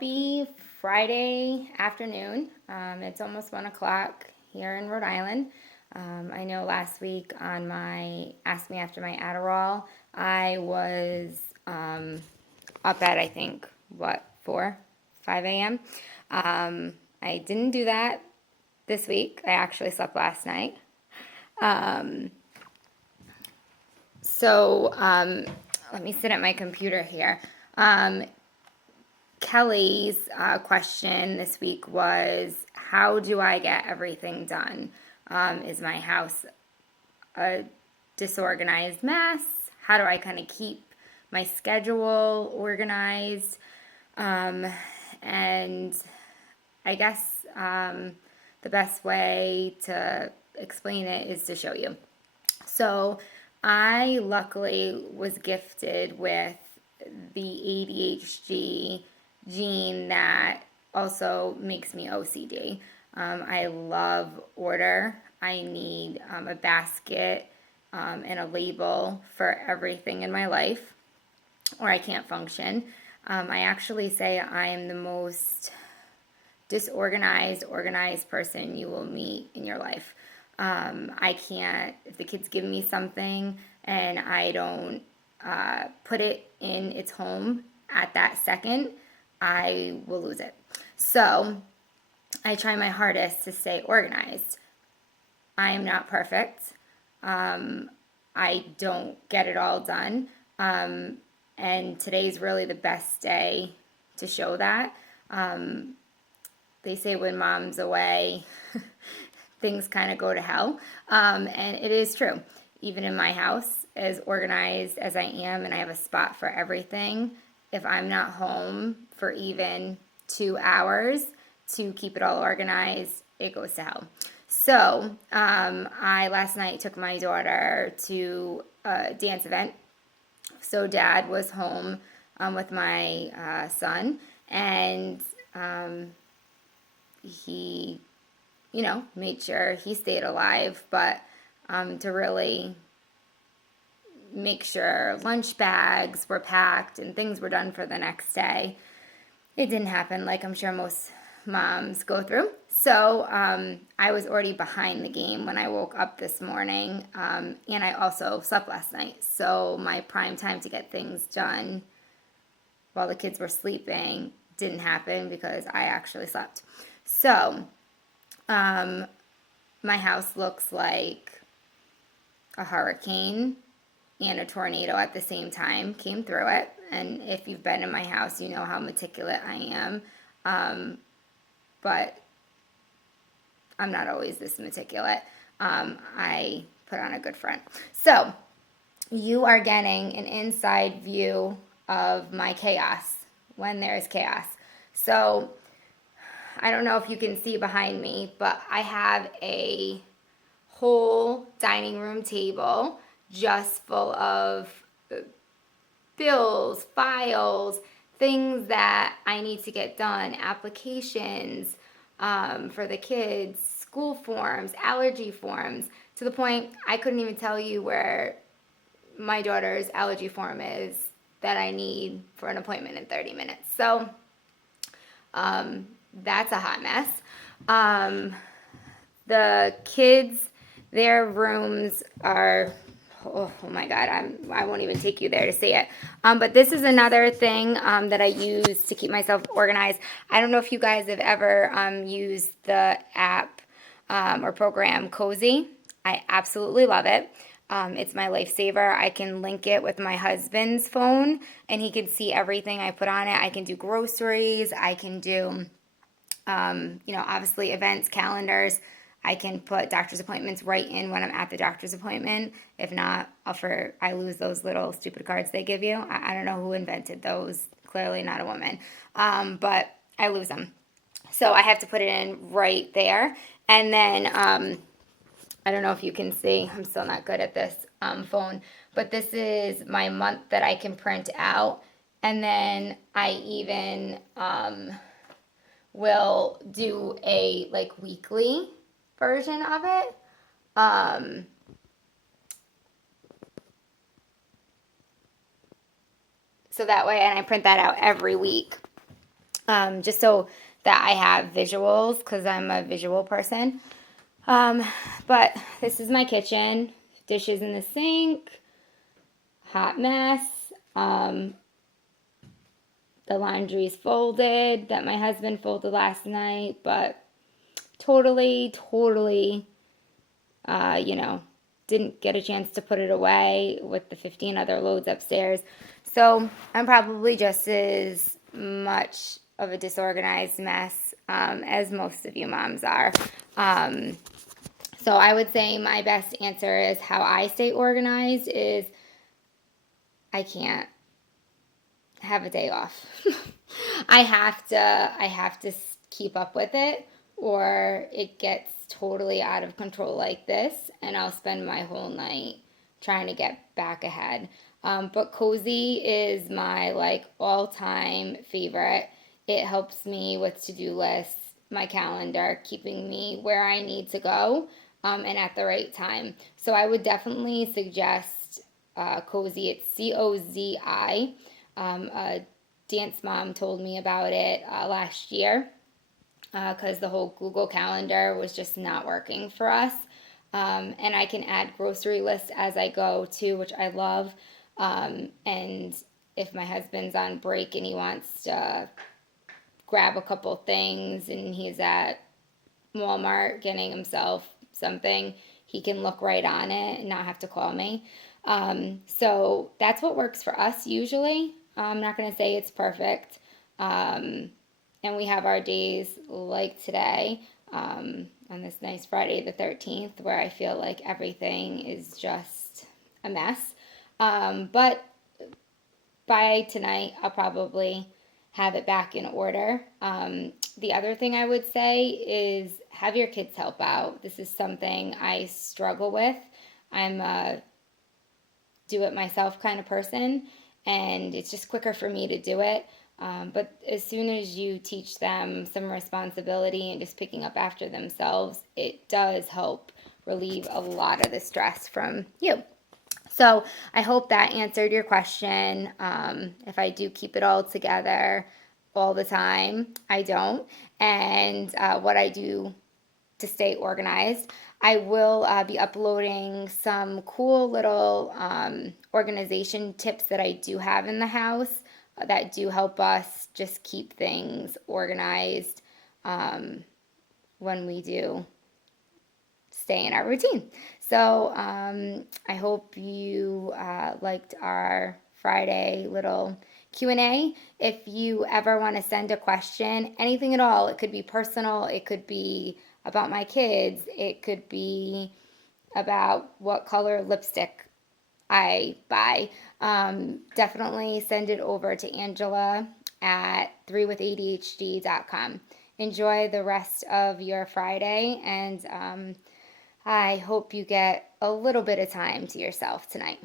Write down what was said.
Happy Friday afternoon. It's almost 1 o'clock here in Rhode Island. I know last week on my Ask Me After My Adderall, I was up at, I think, 4, 5 a.m. I didn't do that this week. I actually slept last night. Let me sit at my computer here. Kelly's question this week was, how do I get everything done? Is my house a disorganized mess? How do I kind of keep my schedule organized? And I guess the best way to explain it is to show you. So I luckily was gifted with the ADHD gene that also makes me OCD. I love order. I need a basket and a label for everything in my life, or I can't function. I actually say I am the most organized person you will meet in your life. I can't, if the kids give me something and I don't put it in its home at that second, I will lose it. So I try my hardest to stay organized. I am not perfect. I don't get it all done. And today's really the best day to show that. They say when mom's away, things kind of go to hell. And it is true. Even in my house, as organized as I am, and I have a spot for everything, if I'm not home for even 2 hours to keep it all organized, it goes to hell. So I last night took my daughter to a dance event. So Dad was home with my son, and he, made sure he stayed alive, but to really make sure lunch bags were packed and things were done for the next day. It didn't happen, like I'm sure most moms go through. So I was already behind the game when I woke up this morning, and I also slept last night. So my prime time to get things done while the kids were sleeping didn't happen because I actually slept. So my house looks like a hurricane and a tornado at the same time came through it. And if you've been in my house, you know how meticulous I am. But I'm not always this meticulous. I put on a good front. So you are getting an inside view of my chaos when there is chaos. So I don't know if you can see behind me, but I have a whole dining room table just full of bills, files, things that I need to get done, applications for the kids, school forms, allergy forms, to the point I couldn't even tell you where my daughter's allergy form is that I need for an appointment in 30 minutes. So that's a hot mess. The kids, their rooms are, oh my God, I won't even take you there to see it. But this is another thing that I use to keep myself organized. I don't know if you guys have ever used the app or program Cozy. I absolutely love it. It's my lifesaver. I can link it with my husband's phone, and he can see everything I put on it. I can do groceries. I can do, obviously events, calendars. I can put doctor's appointments right in when I'm at the doctor's appointment. If not, I lose those little stupid cards they give you. I don't know who invented those. Clearly not a woman. But I lose them. So I have to put it in right there. And then, I don't know if you can see. I'm still not good at this phone. But this is my month that I can print out. And then I even will do a weekly version of it. So that way, and I print that out every week. just so that I have visuals because I'm a visual person. But this is my kitchen. Dishes in the sink. Hot mess. The laundry's folded that my husband folded last night, but totally, didn't get a chance to put it away with the 15 other loads upstairs. So I'm probably just as much of a disorganized mess as most of you moms are. So I would say my best answer is how I stay organized is I can't have a day off. I have to keep up with it or it gets totally out of control like this and I'll spend my whole night trying to get back ahead. But Cozy is my all-time favorite. It helps me with to-do lists, my calendar, keeping me where I need to go and at the right time. So I would definitely suggest Cozy. It's COZI. A dance mom told me about it last year because the whole Google Calendar was just not working for us. And I can add grocery lists as I go too, which I love. And if my husband's on break and he wants to grab a couple things and he's at Walmart getting himself something, he can look right on it and not have to call me. So that's what works for us usually. I'm not going to say it's perfect. And we have our days like today, on this nice Friday the 13th, where I feel like everything is just a mess. But by tonight, I'll probably have it back in order. The other thing I would say is have your kids help out. This is something I struggle with. I'm a do-it-myself kind of person, and it's just quicker for me to do it. But as soon as you teach them some responsibility and just picking up after themselves, it does help relieve a lot of the stress from you. So I hope that answered your question. If I do keep it all together all the time, I don't. And what I do to stay organized, I will be uploading some cool little organization tips that I do have in the house that do help us just keep things organized when we do stay in our routine. So I hope you liked our Friday little Q&A. If you ever want to send a question, anything at all, it could be personal, it could be about my kids, it could be about what color lipstick I buy. Definitely send it over to Angela at 3withadhd.com. Enjoy the rest of your Friday, and I hope you get a little bit of time to yourself tonight.